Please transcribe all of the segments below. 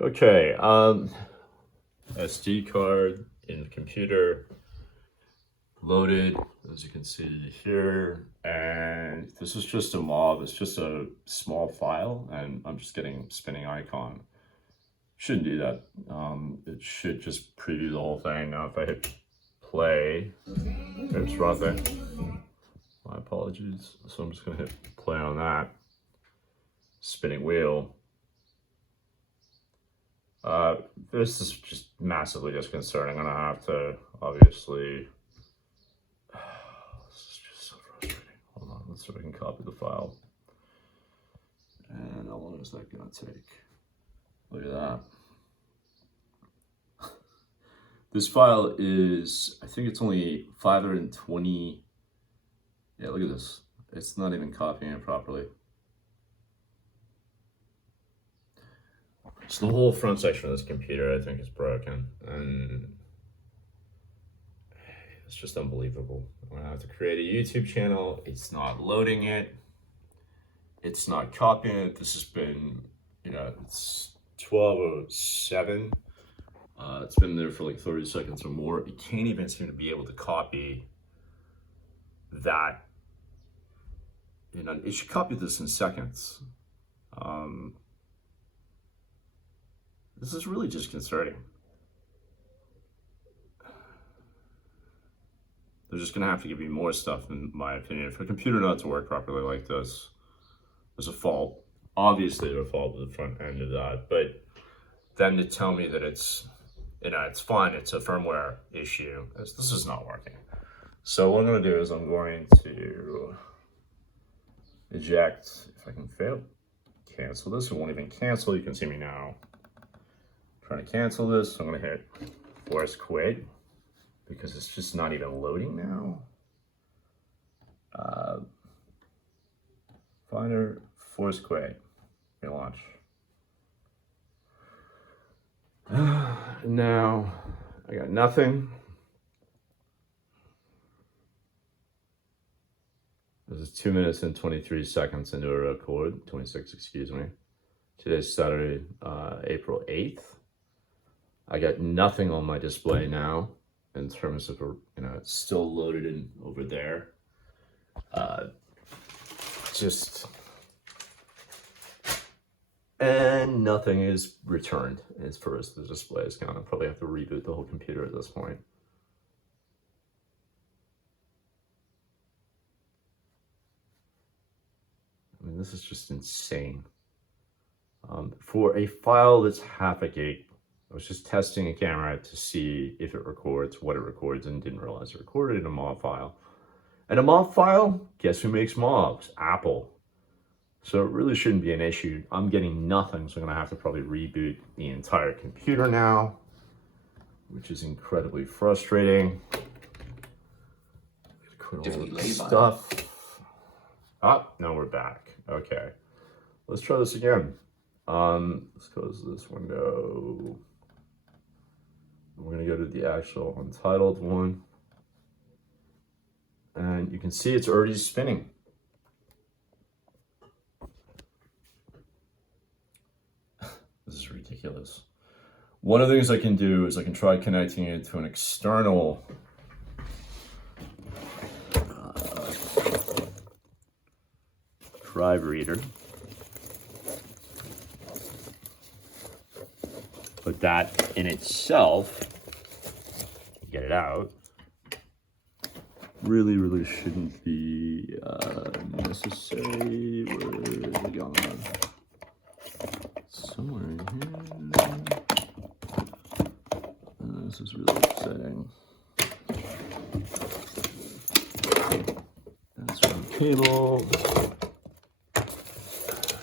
Okay, SD card in the computer loaded, as you can see here, and this is just a mob. It's just a small file, and I'm just getting spinning icon. Shouldn't do that. It should just preview the whole thing. Now, if I hit play, oops, wrong thing. My apologies. So I'm just gonna hit play on that spinning wheel. This is just massively disconcerting. I'm gonna have to obviously. This is just so frustrating. Hold on, let's see if I can copy the file. And how long is that gonna take? Look at that. This file is, I think it's only 520. Yeah, look at this. It's not even copying it properly. So the whole front section of this computer, I think, is broken, and it's just unbelievable. I'm gonna have to create a YouTube channel. It's not loading it. It's not copying it. This has been, it's 12:07. It's been there for like 30 seconds or more. It can't even seem to be able to copy that. It should copy this in seconds. This is really disconcerting. They're just gonna have to give me more stuff, in my opinion. For a computer not to work properly like this, there's a fault. Obviously, there's a fault with the front end of that, but then to tell me that it's, it's fine, it's a firmware issue, this is not working. So what I'm gonna do is I'm going to eject, if I can fail, cancel this. It won't even cancel. You can see me now. Trying to cancel this, so I'm gonna hit force quit because it's just not even loading now. Finder, force quit, relaunch. Now I got nothing. This is 2 minutes and 23 seconds into a record, 26, excuse me. Today's Saturday, April 8th. I got nothing on my display now in terms of, it's still loaded in over there. And nothing is returned as far as the display is going. I'll probably have to reboot the whole computer at this point. I mean, this is just insane. For a file that's half a gig, I was just testing a camera to see if it records, what it records, and didn't realize it recorded in a MOV file. And a MOV file, guess who makes MOVs? Apple. So it really shouldn't be an issue. I'm getting nothing, so I'm gonna have to probably reboot the entire computer now, which is incredibly frustrating. Quit all of this stuff. Ah, now we're back. Okay, let's try this again. Let's close this window. We're gonna go to the actual untitled one. And you can see it's already spinning. This is ridiculous. One of the things I can do is I can try connecting it to an external drive reader. But that in itself, get it out, really shouldn't be necessary. Where is it going? Somewhere in here. This is really upsetting. That's one cable.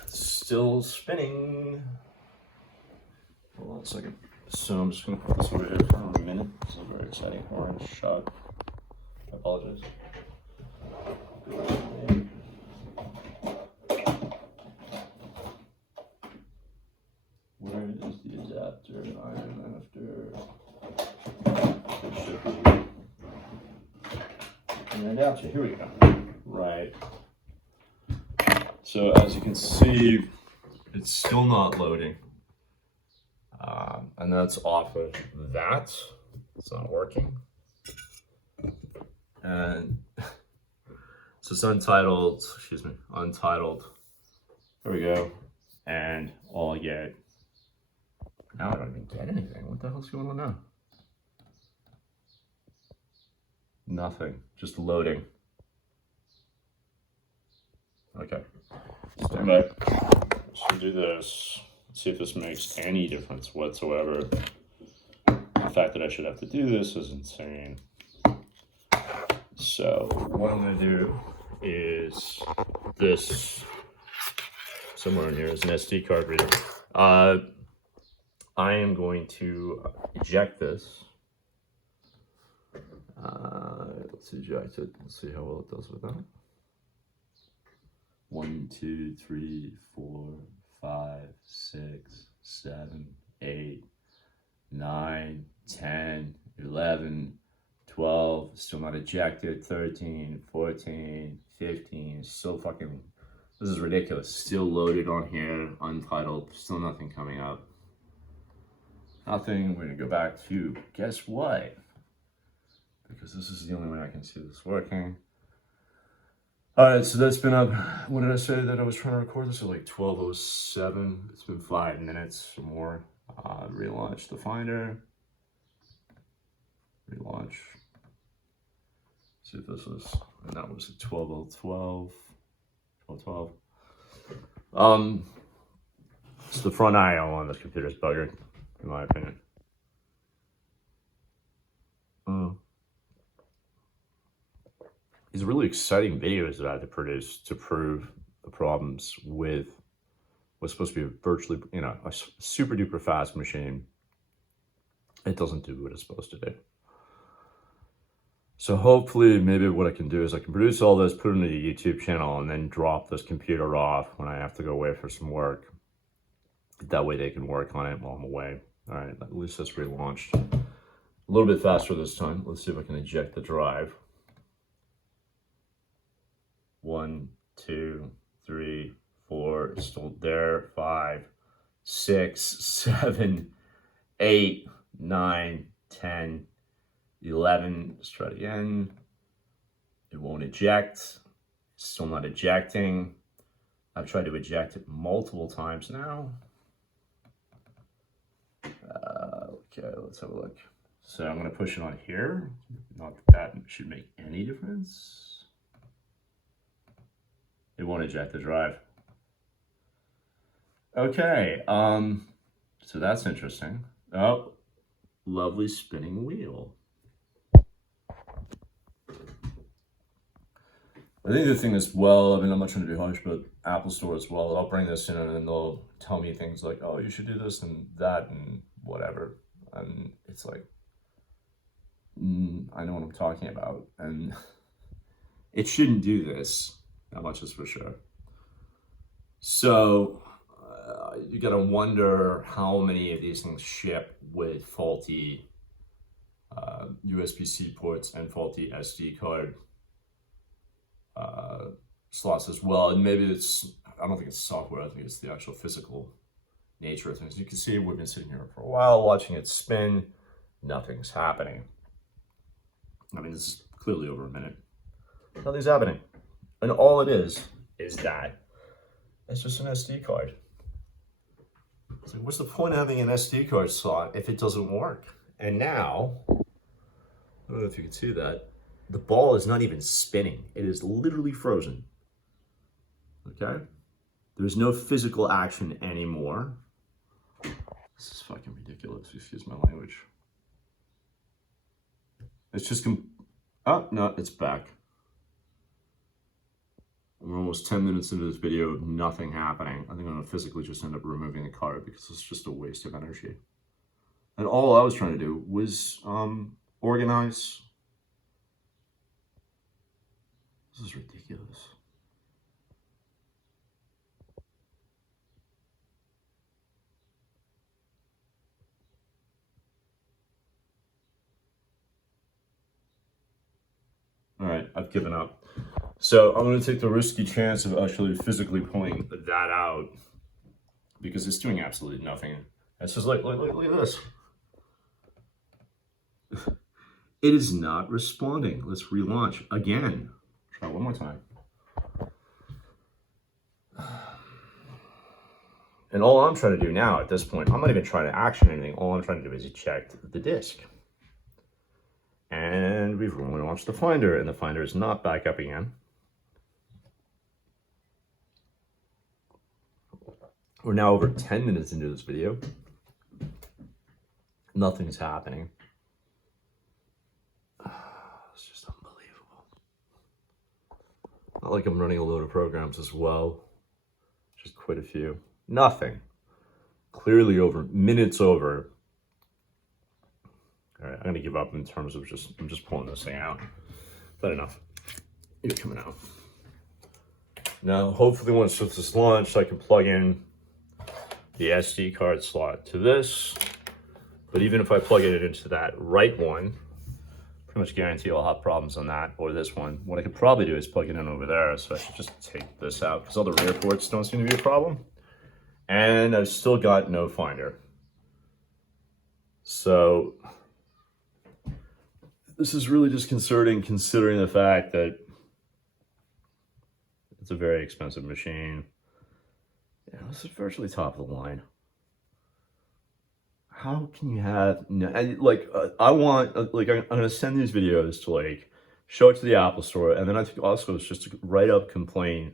Still spinning. Hold on a second. So I'm just gonna put this over here for a minute. This is a very exciting orange shot. I apologize. Where is the adapter? Iron after. An adapter. Here we go. Right. So as you can see, it's still not loading. And that's off of that. It's not working. And so it's untitled, untitled. There we go. And all I get, now I don't even get anything. What the hell's going on now? Nothing, just loading. Okay, stand by. So do this. Let's see if this makes any difference whatsoever. The fact that I should have to do this is insane. So what I'm gonna do is this, somewhere in here is an SD card reader. I am going to eject this. Let's eject it. Let's see how well it does with that. 1, 2, 3, 4, 5, 6, 7, 8, 9, 10, 11, 12, still not ejected, 13, 14, 15, still fucking, this is ridiculous. Still loaded on here, untitled, still nothing coming up. Nothing. We're gonna go back to, guess what? Because this is the only way I can see this working. All right, so that's been up, what did I say that I was trying to record this at like 12:07? It's been 5 minutes or more. Relaunch the Finder. Relaunch. See if this is, and that was at 12:12. 12:12. So the front IO on this computer is buggered, in my opinion. These really exciting videos that I had to produce to prove the problems with what's supposed to be a virtually, a super duper fast machine. It doesn't do what it's supposed to do. So hopefully, maybe what I can do is I can produce all this, put it into the YouTube channel, and then drop this computer off when I have to go away for some work. That way they can work on it while I'm away. All right, at least that's relaunched. A little bit faster this time. Let's see if I can eject the drive. 1, 2, 3, 4, it's still there. 5, 6, 7, 8, 9, 10, 11. Let's try it again. It won't eject. Still not ejecting. I've tried to eject it multiple times now. Okay, let's have a look. So I'm going to push it on here. Not that should make any difference. It won't eject the drive. Okay, so that's interesting. Oh, lovely spinning wheel. I think the thing as well, I'm not trying to be harsh, but Apple Store as well, I'll bring this in and then they'll tell me things like, oh, you should do this and that and whatever. And it's like, I know what I'm talking about. And it shouldn't do this. That much is for sure. So you gotta wonder how many of these things ship with faulty USB-C ports and faulty SD card slots as well. And maybe I don't think it's software, I think it's the actual physical nature of things. You can see we've been sitting here for a while watching it spin. Nothing's happening. I mean, this is clearly over a minute. Nothing's happening. And all it is that it's just an SD card. It's like, what's the point of having an SD card slot if it doesn't work? And now, I don't know if you can see that, the ball is not even spinning. It is literally frozen. Okay? There's no physical action anymore. This is fucking ridiculous, excuse my language. It's just, oh, no, it's back. We're almost 10 minutes into this video, nothing happening. I think I'm gonna physically just end up removing the card because it's just a waste of energy. And all I was trying to do was organize. This is ridiculous. All right, I've given up. So I'm going to take the risky chance of actually physically pulling that out because it's doing absolutely nothing. And it's just like, look at this. It is not responding. Let's relaunch again. Try one more time. And all I'm trying to do now at this point, I'm not even trying to action anything. All I'm trying to do is eject the disk. And we've relaunched the Finder, and the Finder is not back up again. We're now over 10 minutes into this video. Nothing's happening. It's just unbelievable. Not like I'm running a load of programs as well. Just quite a few. Nothing. Clearly over, minutes over. All right, I'm gonna give up in terms of I'm just pulling this thing out. But enough. You're coming out. Now, hopefully once this is launched, I can plug in the SD card slot to this. But even if I plug it into that right one, pretty much guarantee I'll have problems on that or this one. What I could probably do is plug it in over there. So I should just take this out because all the rear ports don't seem to be a problem. And I've still got no Finder. So this is really disconcerting considering the fact that it's a very expensive machine. Yeah, this is virtually top of the line. How can you have I want like I'm gonna send these videos to like show it to the Apple Store, and then I think also it's just to straight up complain,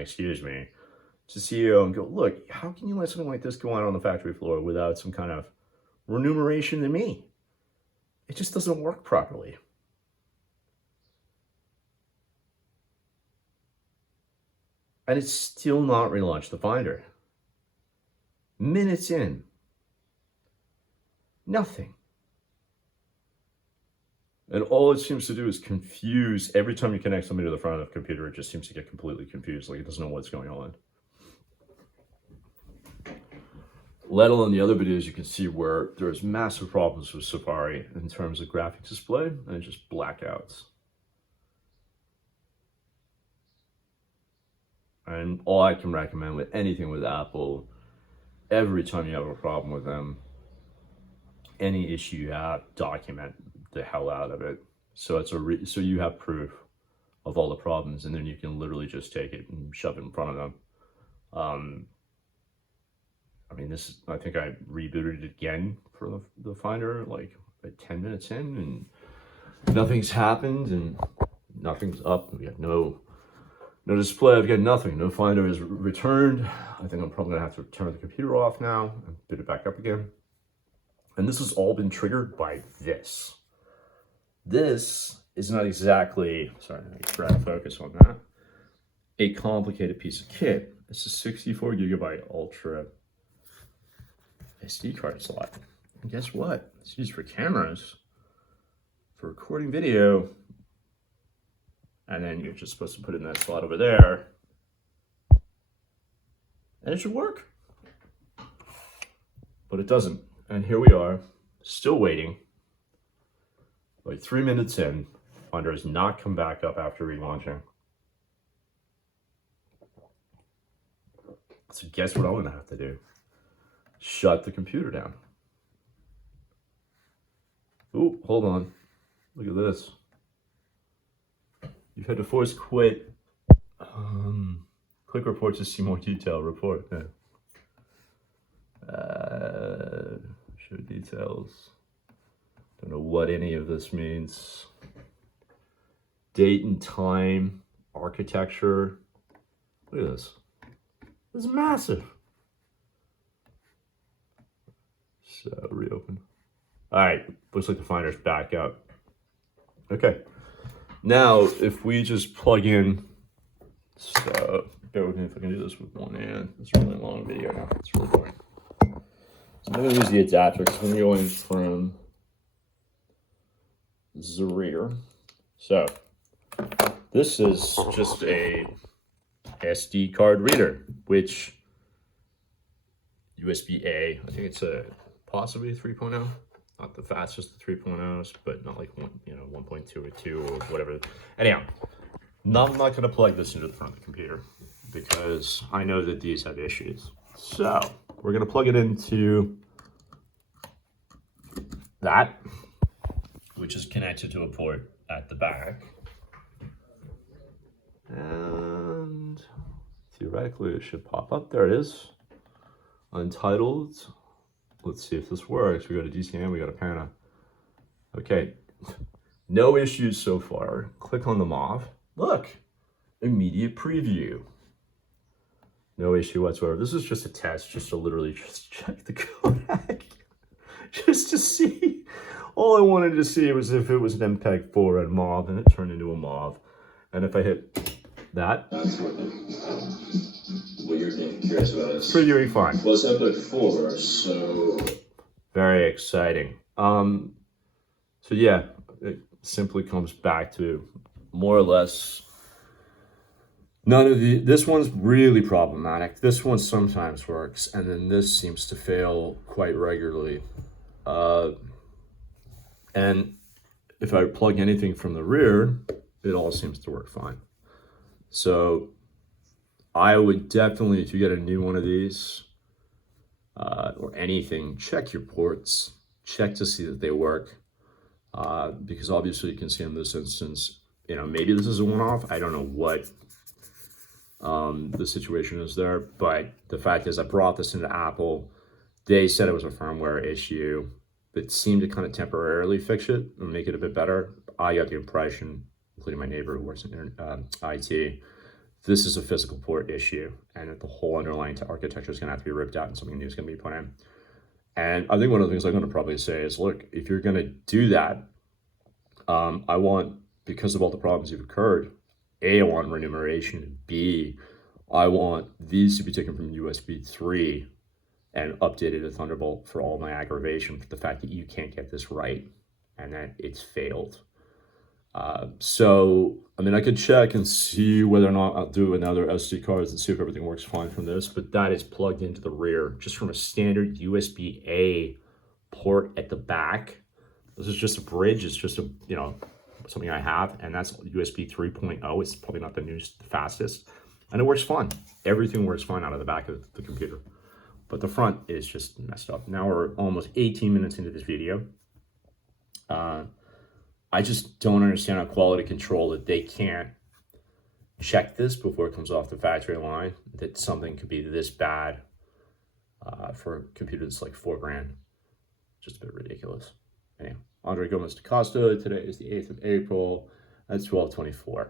excuse me, to CEO and go, look, how can you let something like this go on the factory floor without some kind of remuneration to me? It just doesn't work properly. And it's still not relaunched the Finder. Minutes in. Nothing. And all it seems to do is confuse. Every time you connect somebody to the front of the computer, it just seems to get completely confused. Like it doesn't know what's going on. Let alone the other videos, you can see where there's massive problems with Safari in terms of graphics display and just blackouts. And all I can recommend with anything with Apple, every time you have a problem with them, any issue you have, document the hell out of it. So it's so you have proof of all the problems, and then you can literally just take it and shove it in front of them. I mean, I think I rebooted it again for the Finder, like 10 minutes in, and nothing's happened, and nothing's up. We got no display. I've got nothing. No Finder is returned. I think I'm probably gonna have to turn the computer off now and boot it back up again. And this has all been triggered by this. This is not exactly, sorry, I try to focus on that, a complicated piece of kit. It's a 64 gigabyte Ultra SD card slot. And guess what? It's used for cameras, for recording video, and then you're just supposed to put it in that slot over there, and it should work. But it doesn't. And here we are, still waiting. Like 3 minutes in, Finder has not come back up after relaunching. So guess what I'm gonna have to do? Shut the computer down. Ooh, hold on. Look at this. You've had to force quit. Click report to see more detail. Report. Yeah. Show details. Don't know what any of this means. Date and time. Architecture. Look at this. This is massive. So reopen. All right, looks like the Finder's back up. Okay, now if we just plug in, so bear with me if I can do this with one hand. It's a really long video now. It's really boring. So I'm gonna use the adapter because we're going from the rear. So this is just a SD card reader, which USB-A. I think it's a possibly 3.0. Not the fastest of 3.0s, but not like 1.2 or 2 or whatever. Anyhow, I'm not going to plug this into the front of the computer because I know that these have issues. So we're gonna plug it into that, which is connected to a port at the back. And theoretically it should pop up. There it is. Untitled. Let's see if this works. We got a DCM, we got a PANA. Okay, no issues so far. Click on the MOV. Look, immediate preview. No issue whatsoever. This is just a test, just to literally just check the codec. Just to see. All I wanted to see was if it was an MPEG-4 and MOV, and it turned into a MOV. And if I hit that, That's what you're curious about is previewing fine. well, it's MPEG-4, so Very exciting. So yeah, it simply comes back to more or less none of the, this one's really problematic. This one sometimes works, and then this seems to fail quite regularly. And if I plug anything from the rear, it all seems to work fine. So I would definitely, if you get a new one of these, or anything, check your ports, check to see that they work. Because obviously you can see in this instance, you know, maybe this is a one-off. I don't know what the situation is there, but the fact is I brought this into Apple. They said it was a firmware issue, but seemed to kind of temporarily fix it and make it a bit better. I got the impression, including my neighbor who works in IT, this is a physical port issue, and that the whole underlying architecture is going to have to be ripped out and something new is going to be put in. And I think one of the things I'm going to probably say is, look, if you're going to do that, I want, because of all the problems you've occurred, A, I want remuneration, B, I want these to be taken from USB 3 and updated to Thunderbolt for all my aggravation for the fact that you can't get this right and that it's failed. So, I mean, I could check and see whether or not I'll do another SD cards and see if everything works fine from this, but that is plugged into the rear, just from a standard USB-A port at the back. This is just a bridge. It's just a, you know, something I have, and that's USB 3.0. It's probably not the newest, the fastest, and it works fine. Everything works fine out of the back of the computer, but the front is just messed up. Now we're almost 18 minutes into this video. I just don't understand on quality control that they can't check this before it comes off the factory line, that something could be this bad for a computer that's like $4,000. Just a bit ridiculous. Anyway, Andre Gomez da Costa, today is the 8th of April at 12:24.